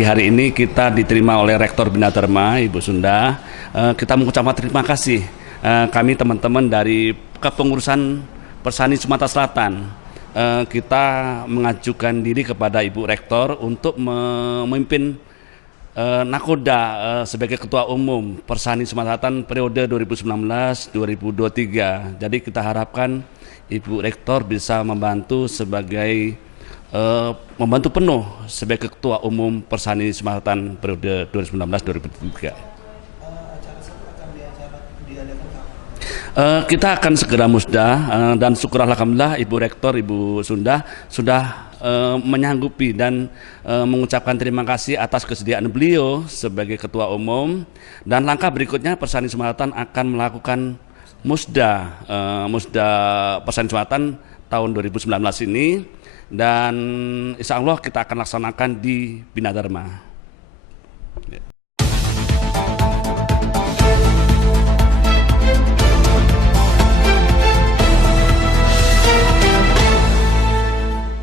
Hari ini kita diterima oleh Rektor Bina Dharma, Ibu Sunda. Kita mengucapkan terima kasih kami teman-teman dari Kepengurusan Persani Sumatera Selatan. Kita mengajukan diri kepada Ibu Rektor untuk memimpin Nakoda sebagai Ketua Umum Persani Sumatera Selatan periode 2019-2023. Jadi kita harapkan Ibu Rektor bisa membantu membantu penuh sebagai Ketua Umum Persani Sumatera Selatan periode 2019-2023. Kita akan segera musda dan syukur alhamdulillah Ibu Rektor, Ibu Sunda sudah menyanggupi dan mengucapkan terima kasih atas kesediaan beliau sebagai Ketua Umum, dan langkah berikutnya Persani Sumatera Selatan akan melakukan musda Persani Sumatera Selatan tahun 2019 ini, dan insya Allah kita akan laksanakan di Bina Dharma.